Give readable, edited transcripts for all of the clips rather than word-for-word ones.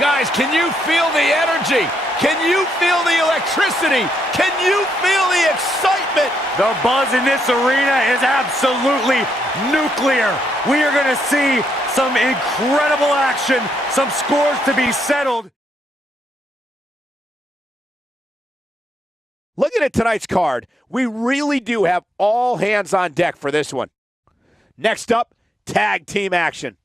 Guys, can you feel the energy? Can you feel the electricity? Can you feel the excitement? The buzz in this arena is absolutely nuclear. We are going to see some incredible action, some scores to be settled. Looking at tonight's card, we really do have all hands on deck for this one. Next up, tag team action.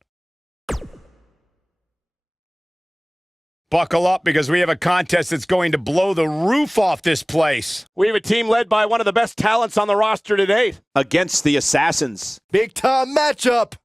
Buckle up because we have a contest that's going to blow the roof off this place. We have a team led by one of the best talents on the roster to date. Against the Assassins. Big time matchup.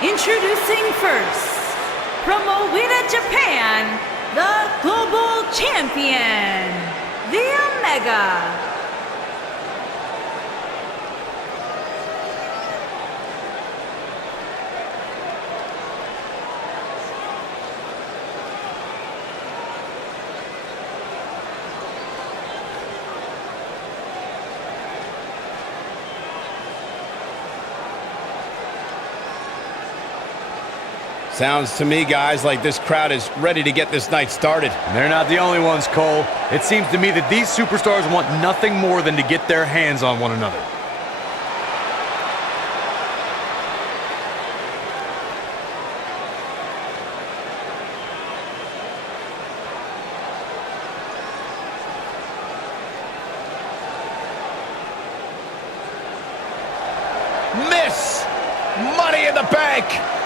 Introducing first, from Owita, Japan, the Global Champion, the Omega. Sounds to me, guys, like this crowd is ready to get this night started. They're not the only ones, Cole. It seems to me that these superstars want nothing more than to get their hands on one another. Miss! Money in the bank!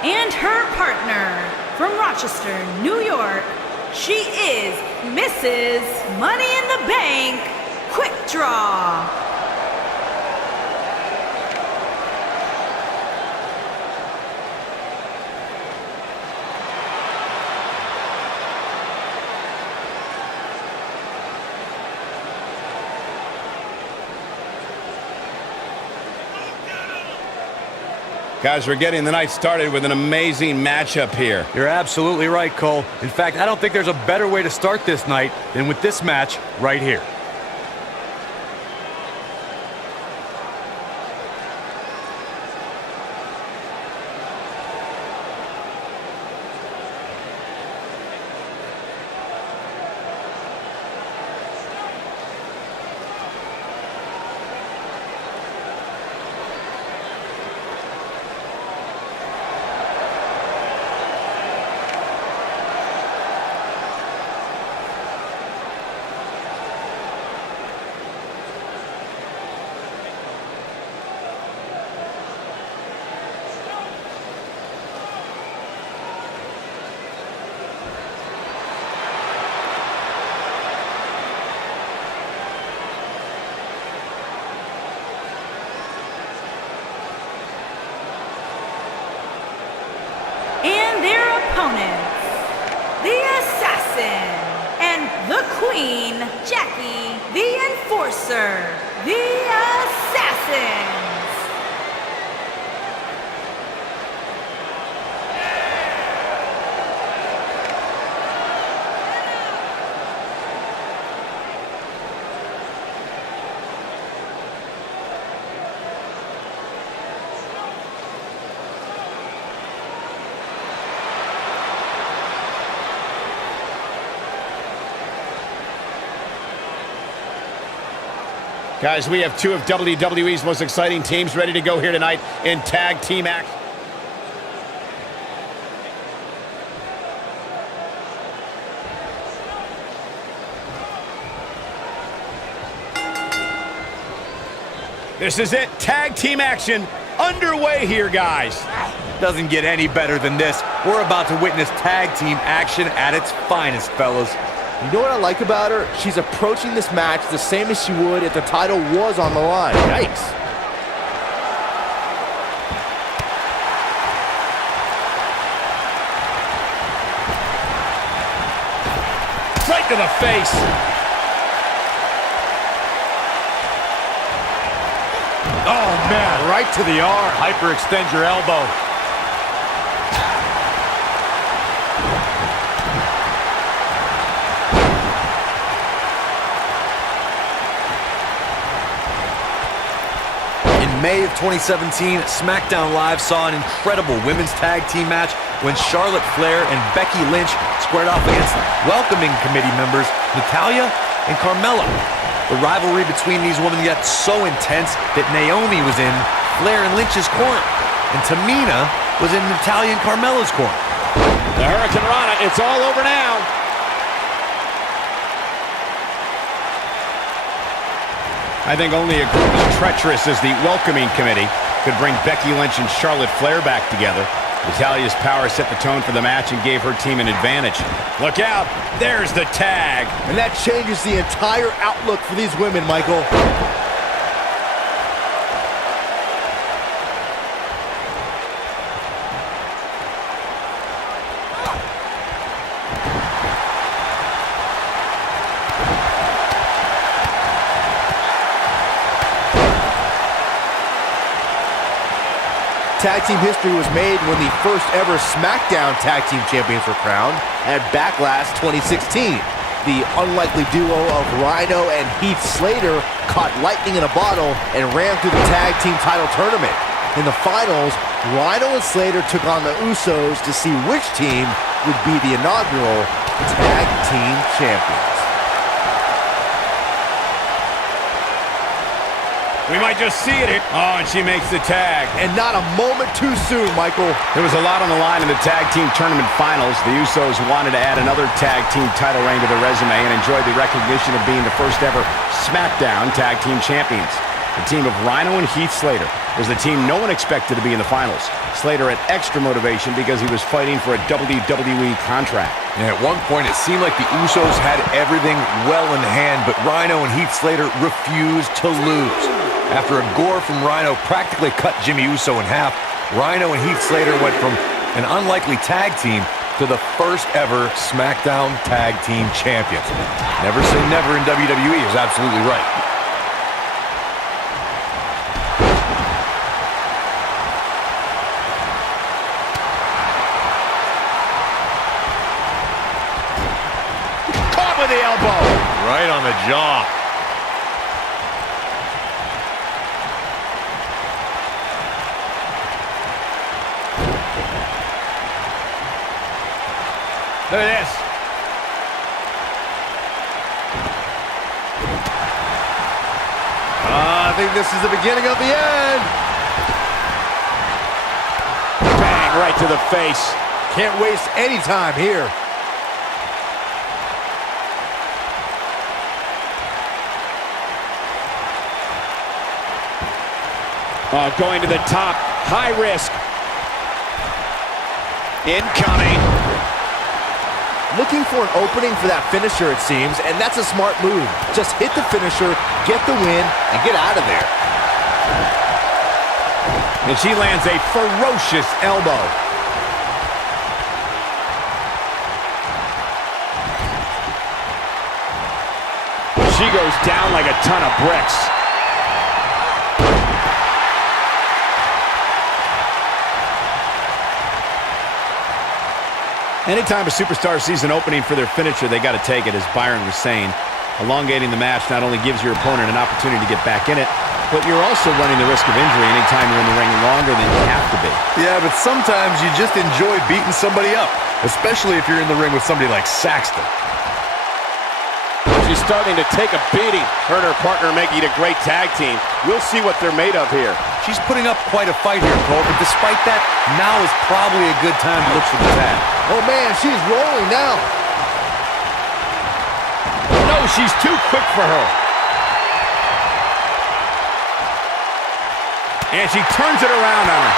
And her partner, from Rochester, New York, she is Mrs. Money in the Bank, Quick Draw. Guys, we're getting the night started with an amazing matchup here. You're absolutely right, Cole. In fact, I don't think there's a better way to start this night than with this match right here. And their opponents, the Assassin and the Queen, Jackie, the Enforcer, the Assassins. Guys, we have two of WWE's most exciting teams ready to go here tonight in tag team action. This is it, tag team action underway here, guys. Doesn't get any better than this. We're about to witness tag team action at its finest, fellas. You know what I like about her? She's approaching this match the same as she would if the title was on the line. Yikes. Right to the face. Oh, man, right to the arm. Hyperextend your elbow. May of 2017, SmackDown Live saw an incredible women's tag team match when Charlotte Flair and Becky Lynch squared off against welcoming committee members Natalya and Carmella. The rivalry between these women got so intense that Naomi was in Flair and Lynch's corner, and Tamina was in Natalya and Carmella's corner. The Hurricane Rana, it's all over now. I think only a group as treacherous as the welcoming committee could bring Becky Lynch and Charlotte Flair back together. Natalya's power set the tone for the match and gave her team an advantage. Look out, there's the tag. And that changes the entire outlook for these women, Michael. Tag team history was made when the first ever SmackDown Tag Team Champions were crowned at Backlash 2016. The unlikely duo of Rhino and Heath Slater caught lightning in a bottle and ran through the tag team title tournament. In the finals, Rhino and Slater took on the Usos to see which team would be the inaugural Tag Team Champions. We might just see it here. Oh, and she makes the tag. And not a moment too soon, Michael. There was a lot on the line in the tag team tournament finals. The Usos wanted to add another tag team title reign to their resume and enjoyed the recognition of being the first ever SmackDown Tag Team Champions. The team of Rhino and Heath Slater was the team no one expected to be in the finals. Slater had extra motivation because he was fighting for a WWE contract. And at one point, it seemed like the Usos had everything well in hand, but Rhino and Heath Slater refused to lose. After a gore from Rhino practically cut Jimmy Uso in half, Rhino and Heath Slater went from an unlikely tag team to the first ever SmackDown Tag Team Champions. Never say never in WWE is absolutely right. Right on the jaw. Look at this. I think this is the beginning of the end. Bang, right to the face. Can't waste any time here. Going to the top. High risk. Incoming. Looking for an opening for that finisher, it seems, and that's a smart move. Just hit the finisher, get the win, and get out of there. And she lands a ferocious elbow. She goes down like a ton of bricks. Anytime a superstar sees an opening for their finisher, they got to take it, as Byron was saying. Elongating the match not only gives your opponent an opportunity to get back in it, but you're also running the risk of injury anytime you're in the ring longer than you have to be. Yeah, but sometimes you just enjoy beating somebody up, especially if you're in the ring with somebody like Saxton. She's starting to take a beating. Her and her partner making a great tag team. We'll see what they're made of here. She's putting up quite a fight here, Cole, but despite that, now is probably a good time to look for the tag. Oh man, she's rolling now. No, she's too quick for her. And she turns it around on her.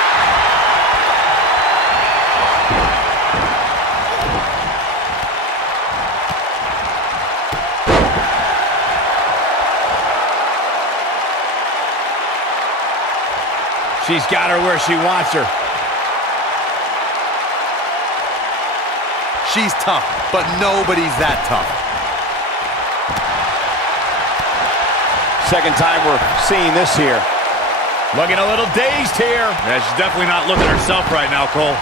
She's got her where she wants her. She's tough, but nobody's that tough. Second time we're seeing this here. Looking a little dazed here. Yeah, she's definitely not looking herself right now, Cole.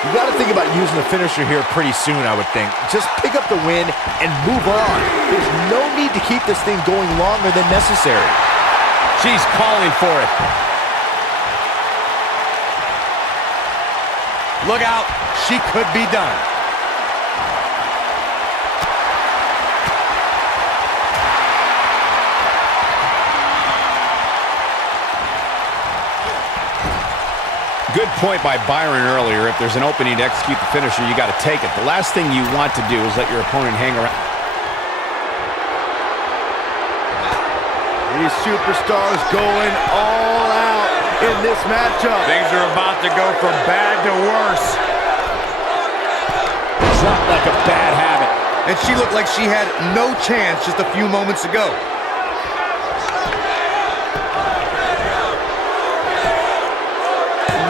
You got to think about using the finisher here pretty soon, I would think. Just pick up the win and move on. There's no need to keep this thing going longer than necessary. She's calling for it. Look out. She could be done. Good point by Byron earlier. If there's an opening to execute the finisher, you got to take it. The last thing you want to do is let your opponent hang around. These superstars going all out in this matchup. Things are about to go from bad to worse. Dropped like a bad habit. And she looked like she had no chance just a few moments ago.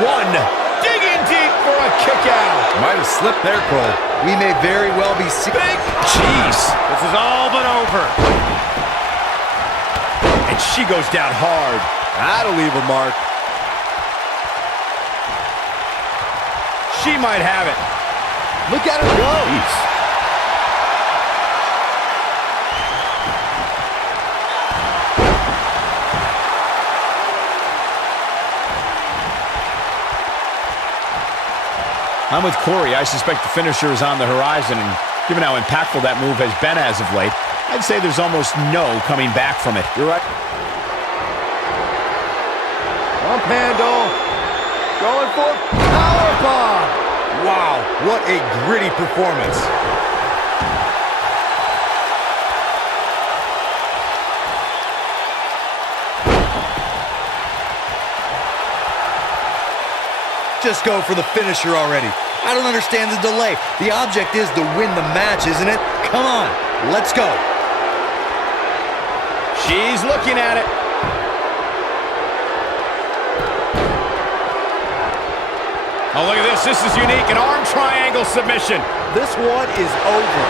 One. Digging deep for a kick out. Might have slipped there, Cole. We may very well be seeing... Jeez. This is all but over. And she goes down hard. That'll leave a mark. She might have it. Look at her go. Jeez. I'm with Corey. I suspect the finisher is on the horizon, and given how impactful that move has been as of late, I'd say there's almost no coming back from it. You're right. Pump handle. Going for powerbomb. Wow, what a gritty performance. Just go for the finisher already. I don't understand the delay. The object is to win the match, isn't it? Come on, let's go. She's looking at it. Oh, look at this. This is unique. An arm triangle submission. This one is over.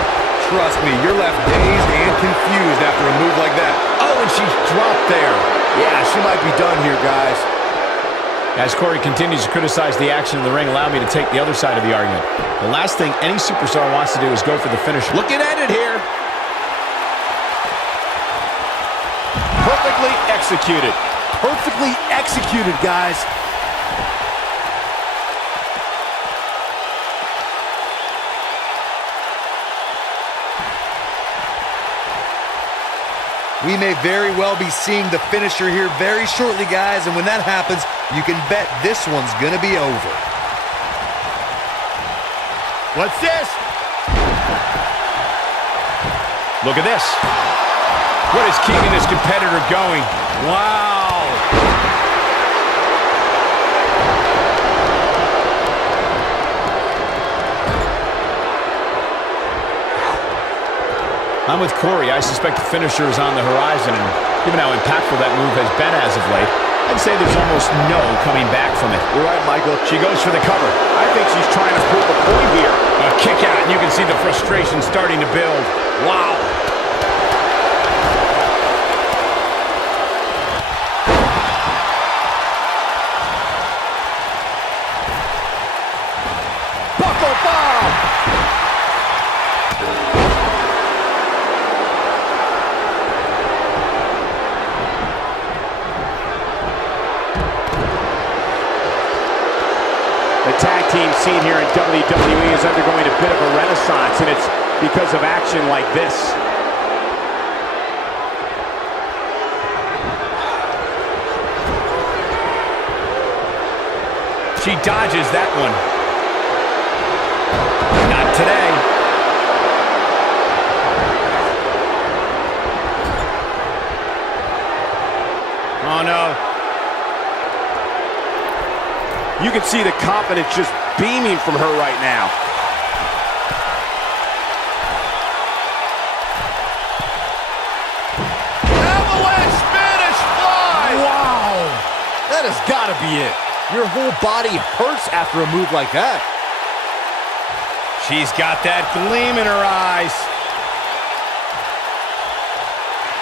Trust me, you're left dazed and confused after a move like that. Oh, and she's dropped there. Yeah, she might be done here, guys. As Corey continues to criticize the action in the ring, allow me to take the other side of the argument. The last thing any superstar wants to do is go for the finish. Looking at it here. Perfectly executed. Perfectly executed, guys. We may very well be seeing the finisher here very shortly, guys, and when that happens, you can bet this one's gonna be over. What's this? Look at this. What is keeping this competitor going? Wow. I'm with Corey. I suspect the finisher is on the horizon, and given how impactful that move has been as of late, I'd say there's almost no coming back from it. You're right, Michael. She goes for the cover. I think she's trying to prove a point here. A kick out, and you can see the frustration starting to build. Wow. Buckle bomb! The tag team scene here in WWE is undergoing a bit of a renaissance, and it's because of action like this. She dodges that one. Not today. Oh, no. You can see the confidence just beaming from her right now. Avalanche Spanish fly! Wow! That has got to be it. Your whole body hurts after a move like that. She's got that gleam in her eyes.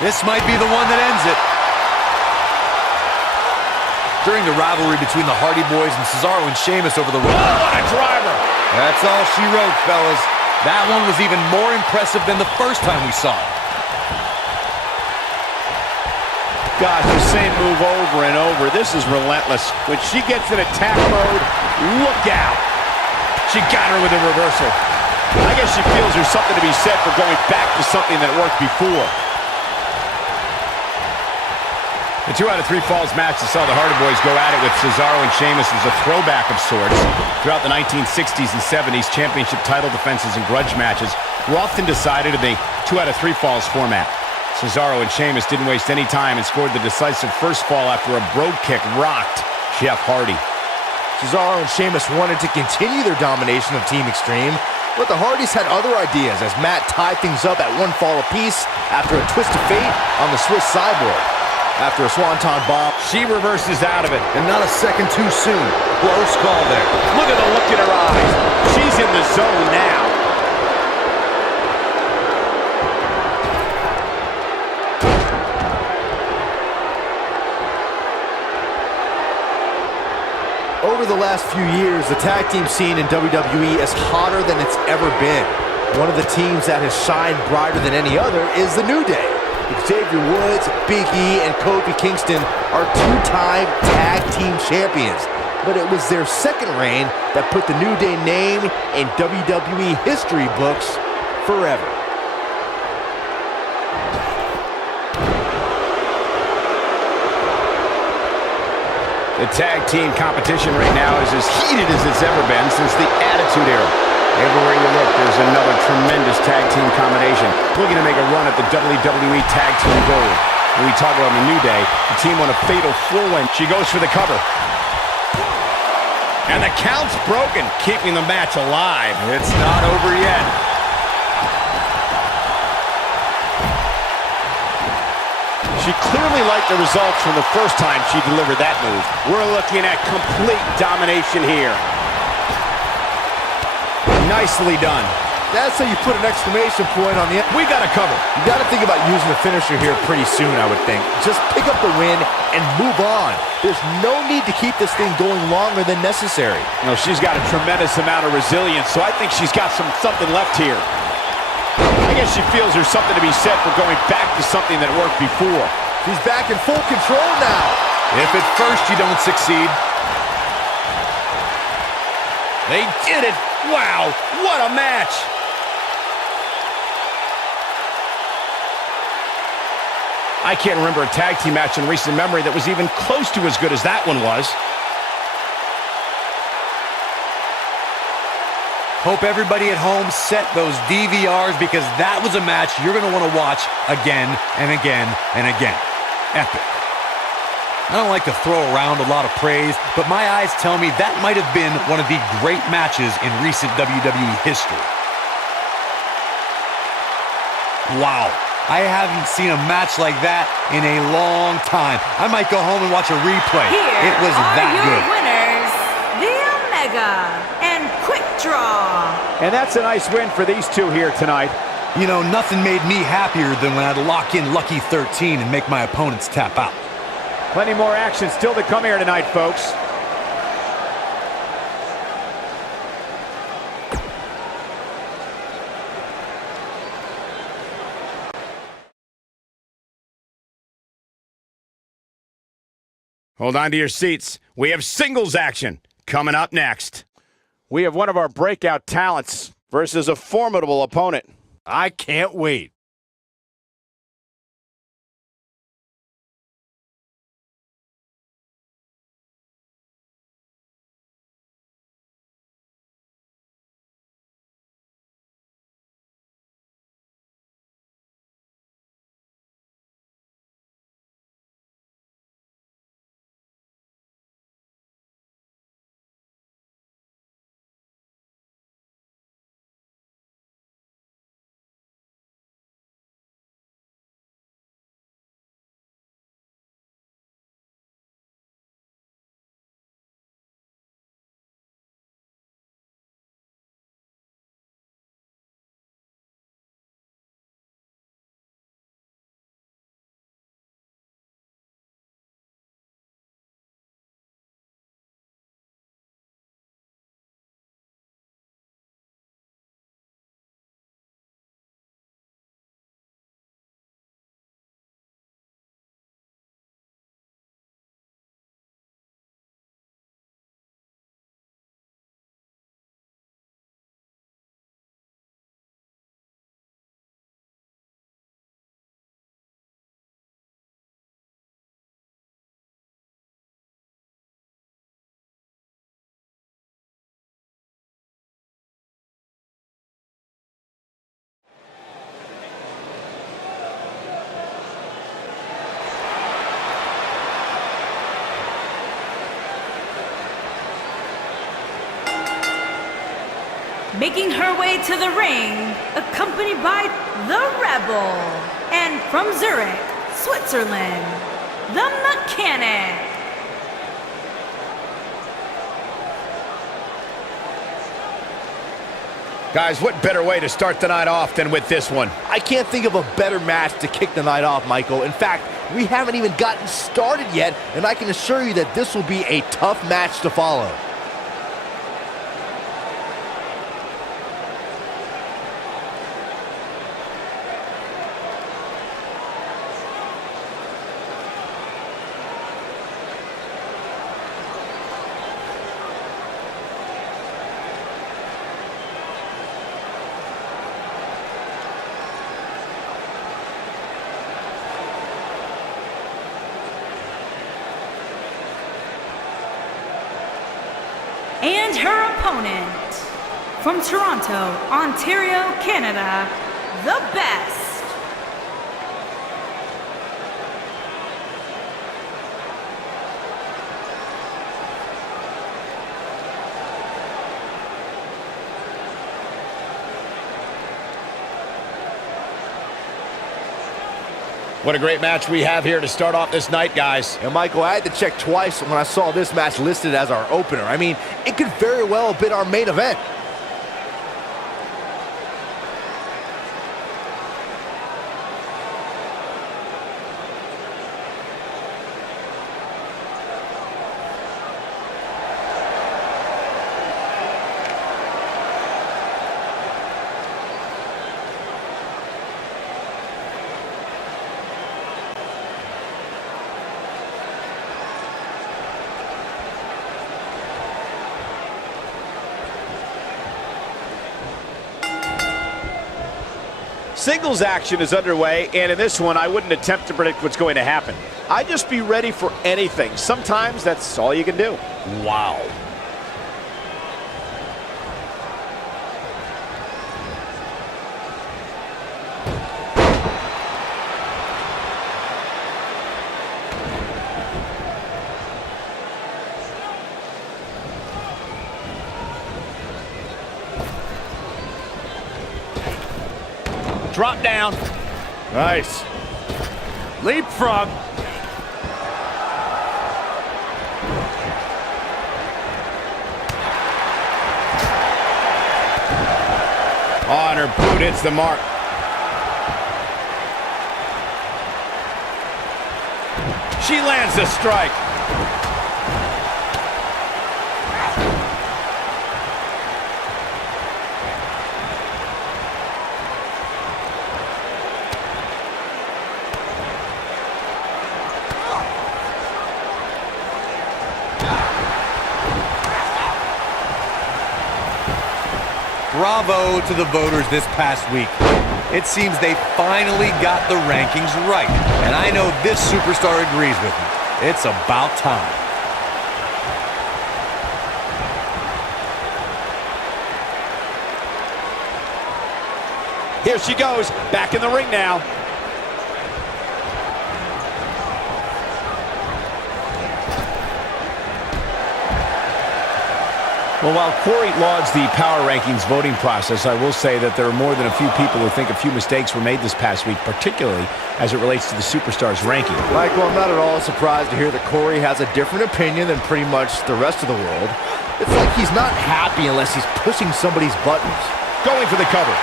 This might be the one that ends it. During the rivalry between the Hardy Boys and Cesaro and Sheamus over the road. Oh, what a driver! That's all she wrote, fellas. That one was even more impressive than the first time we saw it. Gosh, the same move over and over. This is relentless. When she gets in attack mode, look out. She got her with a reversal. I guess she feels there's something to be said for going back to something that worked before. The 2 out of 3 falls match that saw the Hardy Boys go at it with Cesaro and Sheamus was a throwback of sorts. Throughout the 1960s and 70s, championship title defenses and grudge matches were often decided in the 2 out of 3 falls format. Cesaro and Sheamus didn't waste any time and scored the decisive first fall after a brogue kick rocked Jeff Hardy. Cesaro and Sheamus wanted to continue their domination of Team Extreme, but the Hardys had other ideas as Matt tied things up at 1 fall apiece after a twist of fate on the Swiss Cyborg. After a swanton bomb, she reverses out of it. And not a second too soon. Close call there. Look at the look in her eyes. She's in the zone now. Over the last few years, the tag team scene in WWE is hotter than it's ever been. One of the teams that has shined brighter than any other is the New Day. Xavier Woods, Big E, and Kofi Kingston are 2-time tag team champions. But it was their second reign that put the New Day name in WWE history books forever. The tag team competition right now is as heated as it's ever been since the Attitude Era. Everywhere you look, there's another tremendous tag team combination looking to make a run at the WWE Tag Team Gold. When we talk about the New Day, the team won a fatal 4-win. She goes for the cover. And the count's broken, keeping the match alive. It's not over yet. She clearly liked the results from the first time she delivered that move. We're looking at complete domination here. Nicely done. That's how you put an exclamation point on the end. We got to cover. You got to think about using the finisher here pretty soon, I would think. Just pick up the win and move on. There's no need to keep this thing going longer than necessary. You know, she's got a tremendous amount of resilience, so I think she's got something left here. I guess she feels there's something to be said for going back to something that worked before. She's back in full control now. If at first you don't succeed. They did it. Wow, what a match. I can't remember a tag team match in recent memory that was even close to as good as that one was. Hope everybody at home set those DVRs, because that was a match you're going to want to watch again and again and again. Epic. I don't like to throw around a lot of praise, but my eyes tell me that might have been one of the great matches in recent WWE history. Wow. I haven't seen a match like that in a long time. I might go home and watch a replay. It was that good. Winners, the Omega and Quick Draw. And that's a nice win for these two here tonight. You know, nothing made me happier than when I'd lock in Lucky 13 and make my opponents tap out. Plenty more action still to come here tonight, folks. Hold on to your seats. We have singles action coming up next. We have one of our breakout talents versus a formidable opponent. I can't wait. Making her way to the ring, accompanied by the Rebel, and from Zurich, Switzerland, the Mechanic. Guys, what better way to start the night off than with this one? I can't think of a better match to kick the night off, Michael. In fact, we haven't even gotten started yet, and I can assure you that this will be a tough match to follow. And her opponent, from Toronto, Ontario, Canada, the Best. What a great match we have here to start off this night, guys. And Michael, I had to check twice when I saw this match listed as our opener. I mean, it could very well have been our main event. Singles action is underway, and in this one, I wouldn't attempt to predict what's going to happen. I'd just be ready for anything. Sometimes that's all you can do. Wow. Drop down. Nice. Leapfrog. On her boot hits the mark. She lands the strike. Bravo to the voters this past week. It seems they finally got the rankings right. And I know this superstar agrees with me. It's about time. Here she goes, back in the ring now. Well, while Corey lauds the Power Rankings voting process, I will say that there are more than a few people who think a few mistakes were made this past week, particularly as it relates to the Superstars ranking. Michael, I'm not at all surprised to hear that Corey has a different opinion than pretty much the rest of the world. It's like he's not happy unless he's pushing somebody's buttons. Going for the cover.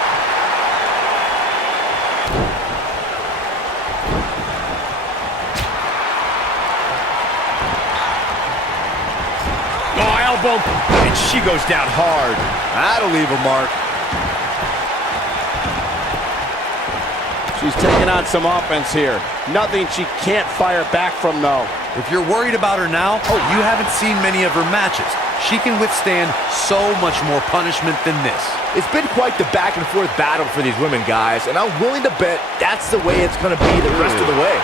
And she goes down hard. That'll leave a mark. She's taking on some offense here. Nothing she can't fire back from, though. If you're worried about her now, you haven't seen many of her matches. She can withstand so much more punishment than this. It's been quite the back and forth battle for these women, guys, and I'm willing to bet that's the way it's going to be the rest of the way.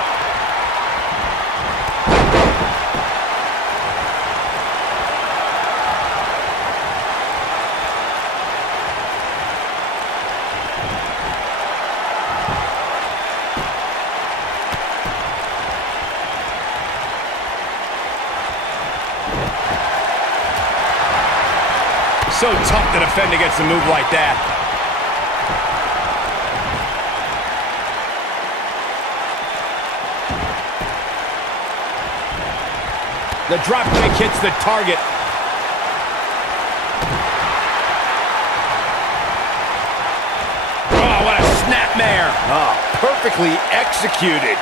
So tough to defend against a move like that. The drop kick hits the target. Oh, what a snapmare. Oh, perfectly executed.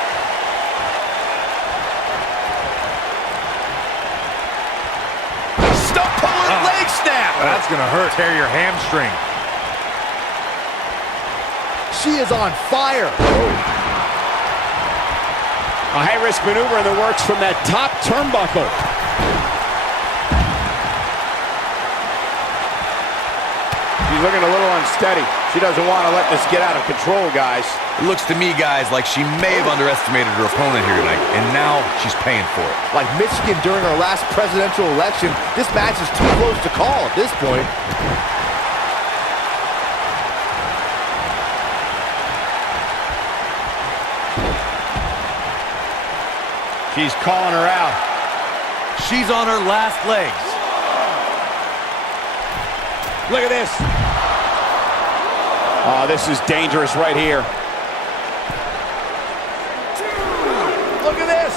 That's going to hurt. Tear your hamstring. She is on fire. A high-risk maneuver in the works from that top turnbuckle. She's looking a little unsteady. She doesn't want to let this get out of control, guys. It looks to me, guys, like she may have underestimated her opponent here tonight, and now she's paying for it. Like Michigan during our last presidential election, this match is too close to call at this point. She's calling her out. She's on her last legs. Look at this. Oh, this is dangerous right here. Look at this.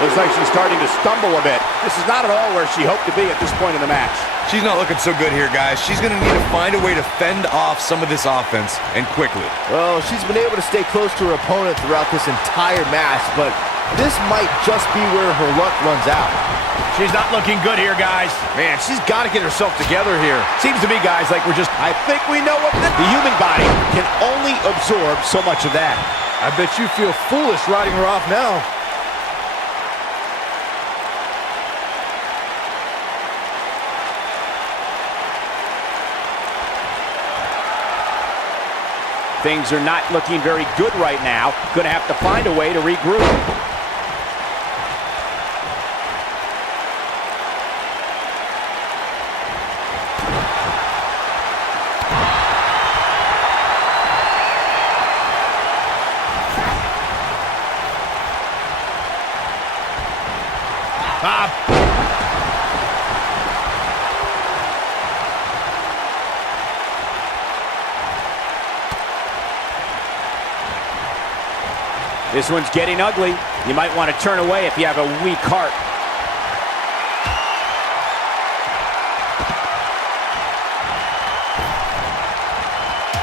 Looks like she's starting to stumble a bit. This is not at all where she hoped to be at this point in the match. She's not looking so good here, guys. She's going to need to find a way to fend off some of this offense, and quickly. Well, she's been able to stay close to her opponent throughout this entire match, but this might just be where her luck runs out. She's not looking good here, guys. Man, she's got to get herself together here. Seems to me, guys, like we're just... I think we know what... The human body can only absorb so much of that. I bet you feel foolish riding her off now. Things are not looking very good right now. Going to have to find a way to regroup. This one's getting ugly. You might want to turn away if you have a weak heart.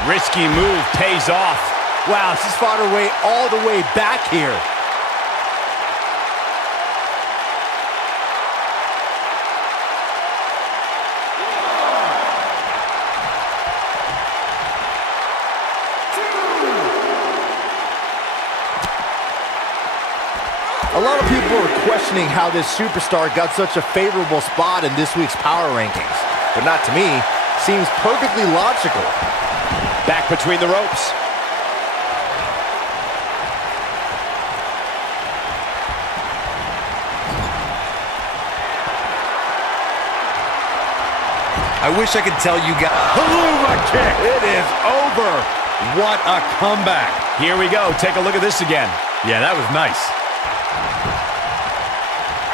Risky move pays off. Wow, she's fought her way all the way back here. A lot of people are questioning how this superstar got such a favorable spot in this week's power rankings. But not to me. Seems perfectly logical. Back between the ropes. I wish I could tell you guys. Haluma kick. It is over. What a comeback. Here we go. Take a look at this again. Yeah, that was nice.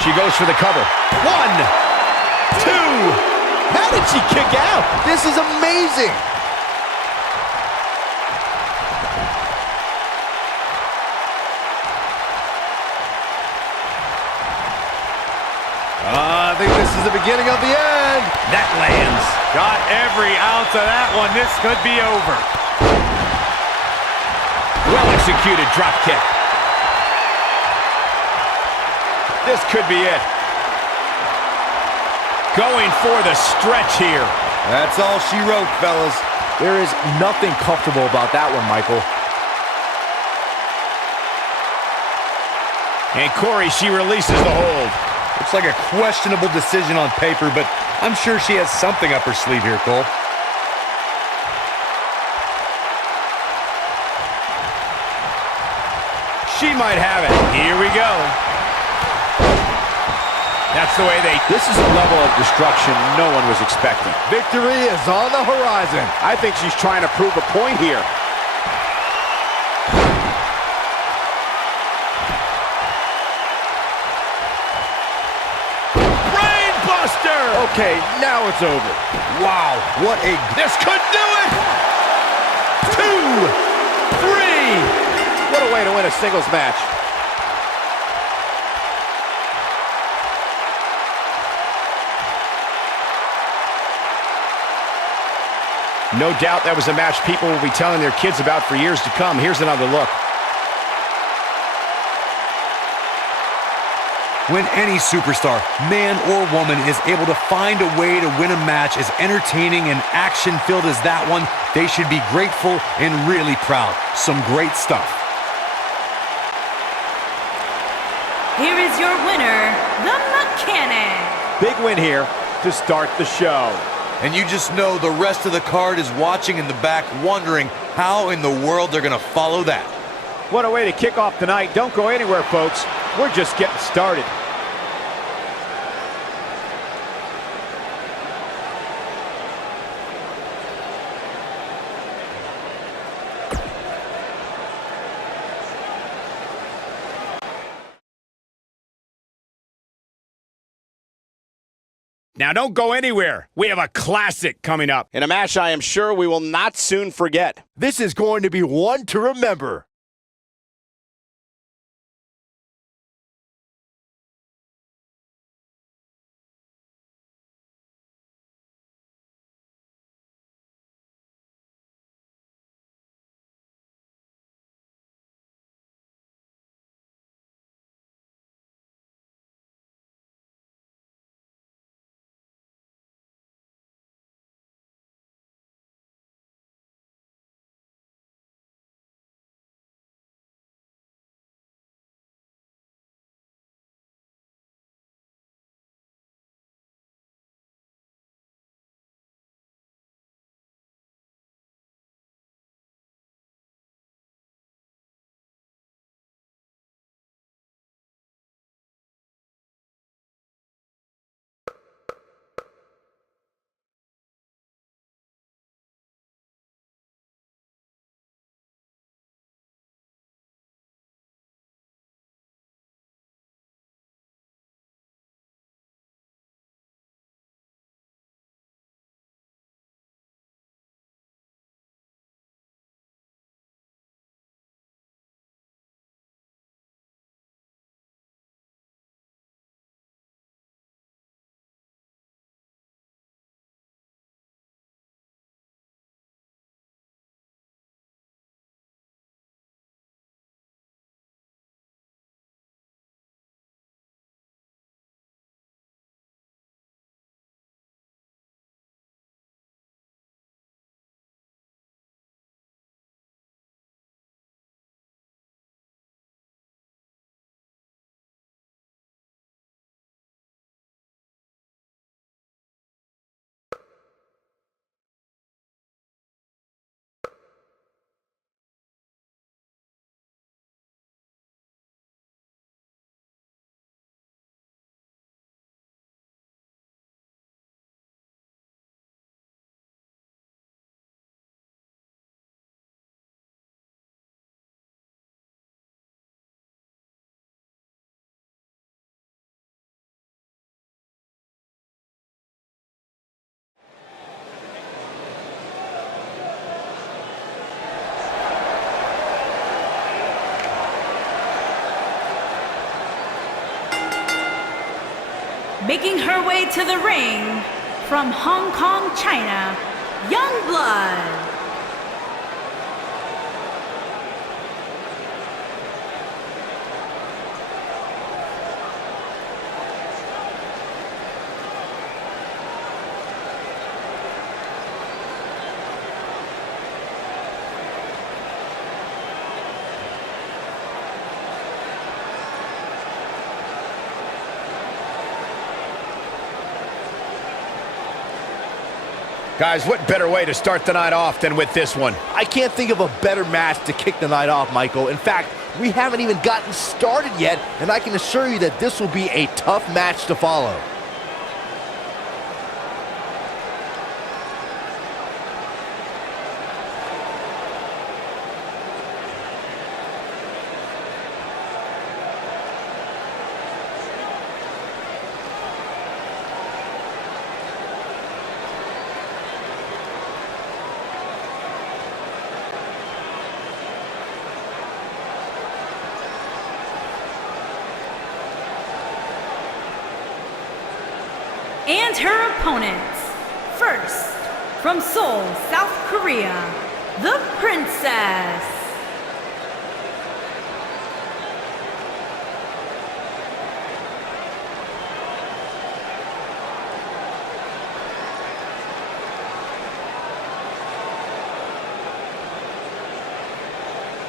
She goes for the cover. 1, 2. How did she kick out? This is amazing. I think this is the beginning of the end. That lands. Got every ounce of that one. This could be over. Well executed drop kick. This could be it. Going for the stretch here. That's all she wrote, fellas. There is nothing comfortable about that one, Michael. And Corey, she releases the hold. Looks like a questionable decision on paper, but I'm sure she has something up her sleeve here, Cole. She might have it. Here we go. That's the way they... This is a level of destruction no one was expecting. Victory is on the horizon. I think she's trying to prove a point here. Brainbuster! Okay, now it's over. Wow, what a... This could do it! 2, 3. What a way to win a singles match. No doubt that was a match people will be telling their kids about for years to come. Here's another look. When any superstar, man or woman, is able to find a way to win a match as entertaining and action-filled as that one, they should be grateful and really proud. Some great stuff. Here is your winner, the Mechanic. Big win here to start the show. And you just know the rest of the card is watching in the back, wondering how in the world they're going to follow that. What a way to kick off tonight. Don't go anywhere, folks. We're just getting started. Now don't go anywhere. We have a classic coming up. In a match I am sure we will not soon forget. This is going to be one to remember. Making her way to the ring from Hong Kong, China, Youngblood. Guys, what better way to start the night off than with this one? I can't think of a better match to kick the night off, Michael. In fact, we haven't even gotten started yet, and I can assure you that this will be a tough match to follow. And her opponents, first, from Seoul, South Korea, the Princess.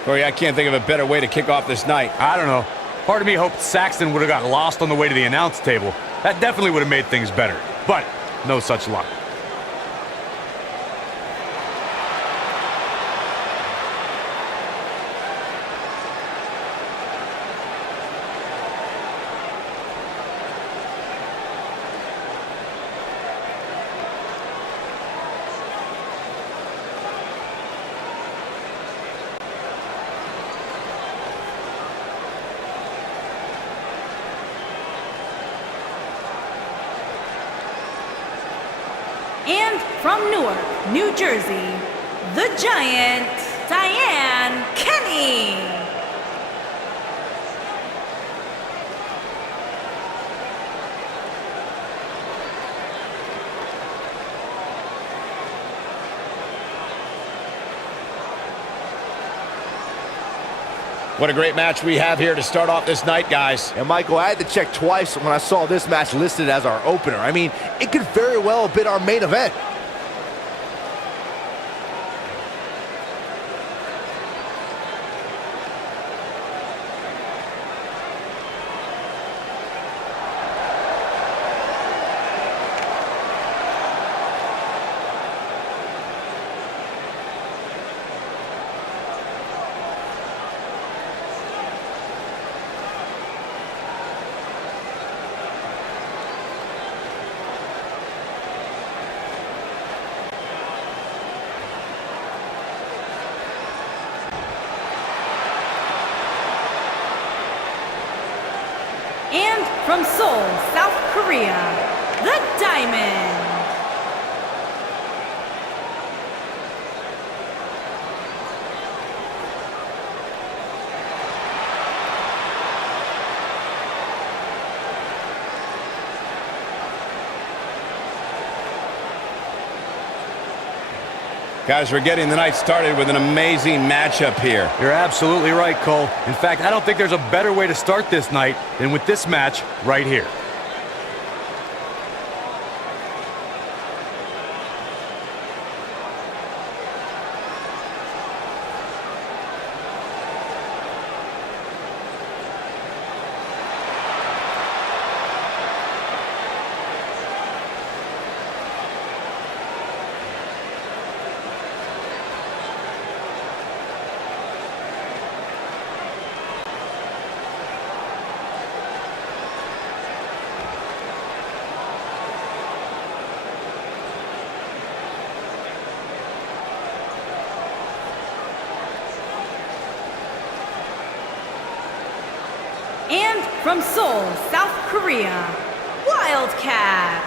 Corey, I can't think of a better way to kick off this night. I don't know. Part of me hoped Saxton would have got lost on the way to the announce table. That definitely would have made things better. But no such luck. And from Newark, New Jersey, the Giant, Diane Kenny. What a great match we have here to start off this night, guys. And Michael, I had to check twice when I saw this match listed as our opener. I mean, it could very well have been our main event. And from Seoul, South Korea, the Diamond. Guys, we're getting the night started with an amazing matchup here. You're absolutely right, Cole. In fact, I don't think there's a better way to start this night than with this match right here. And from Seoul, South Korea, Wildcat.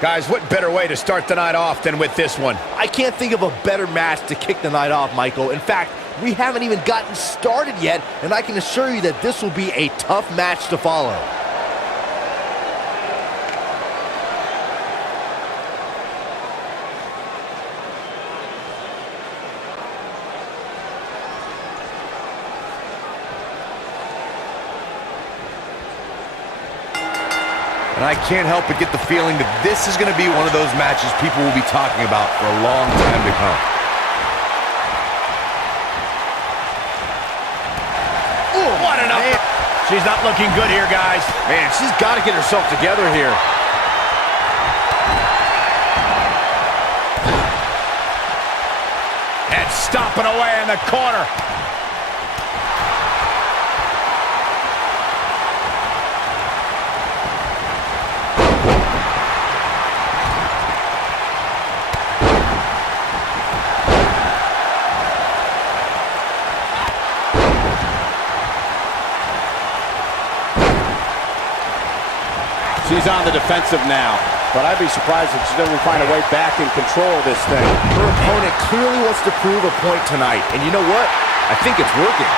Guys, what better way to start the night off than with this one? I can't think of a better match to kick the night off, Michael. In fact, we haven't even gotten started yet, and I can assure you that this will be a tough match to follow. And I can't help but get the feeling that this is going to be one of those matches people will be talking about for a long time to come. Ooh, what an up! She's not looking good here, guys. Man, she's got to get herself together here. And stomping away in the corner. She's on the defensive now, but I'd be surprised if she doesn't find a way back in control of this thing. Her opponent clearly wants to prove a point tonight, and you know what? I think it's working.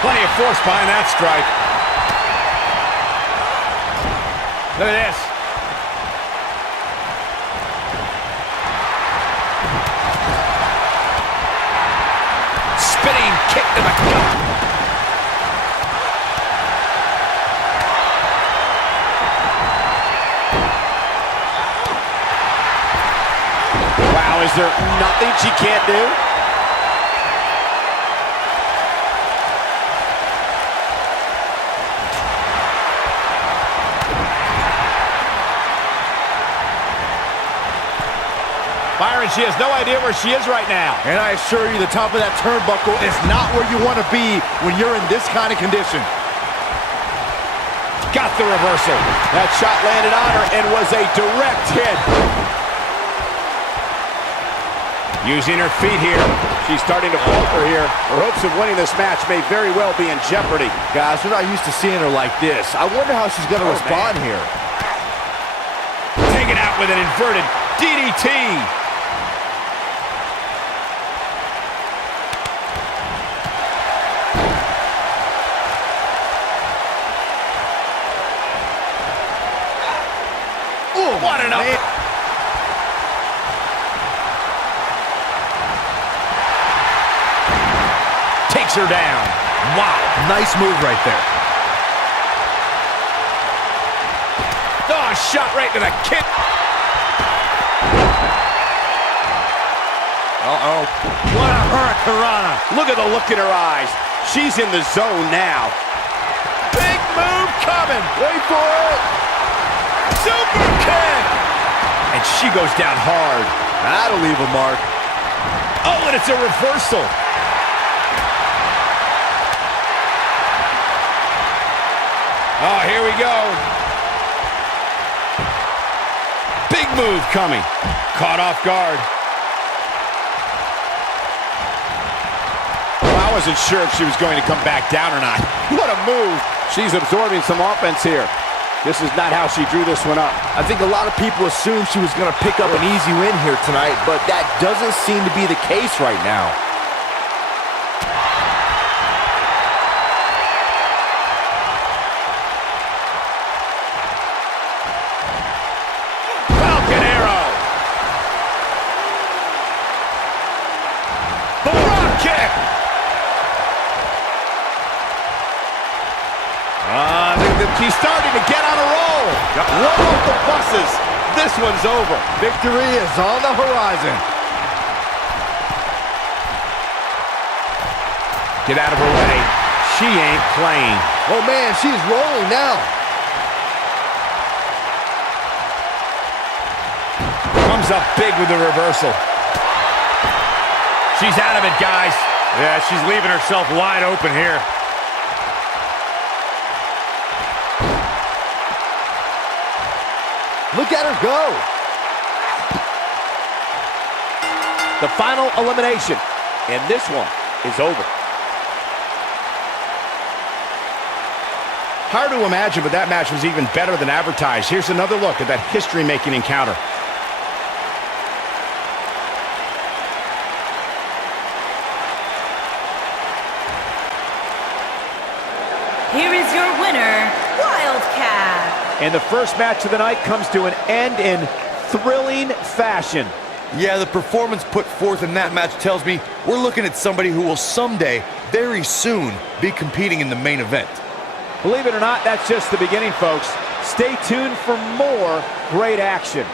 Plenty of force behind that strike. Look at this. Spinning kick to the gut. Wow, is there nothing she can't do? Byron, she has no idea where she is right now. And I assure you, the top of that turnbuckle is not where you want to be when you're in this kind of condition. Got the reversal. That shot landed on her and was a direct hit. Using her feet here. She's starting to falter here. Her hopes of winning this match may very well be in jeopardy. Guys, we're not used to seeing her like this. I wonder how she's going to respond here. Take it out with an inverted DDT. Ooh, what an up. Takes her down. Wow, nice move right there. Oh, shot right to the kid. Uh-oh. What a hurricanrana. Look at the look in her eyes. She's in the zone now. Big move coming. Wait for it. Super kick. And she goes down hard. That'll leave a mark. Oh, and it's a reversal. Oh, here we go. Big move coming. Caught off guard. Well, I wasn't sure if she was going to come back down or not. What a move. She's absorbing some offense here. This is not how she drew this one up. I think a lot of people assumed she was going to pick up an easy win here tonight, but that doesn't seem to be the case right now. Falcon arrow. The rock kick. She's starting to get on a roll. Roll off the buses. This one's over. Victory is on the horizon. Get out of her way. She ain't playing. Oh, man, she's rolling now. Comes up big with the reversal. She's out of it, guys. Yeah, she's leaving herself wide open here. Look at her go. The final elimination, and this one is over. Hard to imagine, but that match was even better than advertised. Here's another look at that history-making encounter. Here is your winner, Wildcat. And the first match of the night comes to an end in thrilling fashion. Yeah, the performance put forth in that match tells me we're looking at somebody who will someday, very soon, be competing in the main event. Believe it or not, that's just the beginning, folks. Stay tuned for more great action.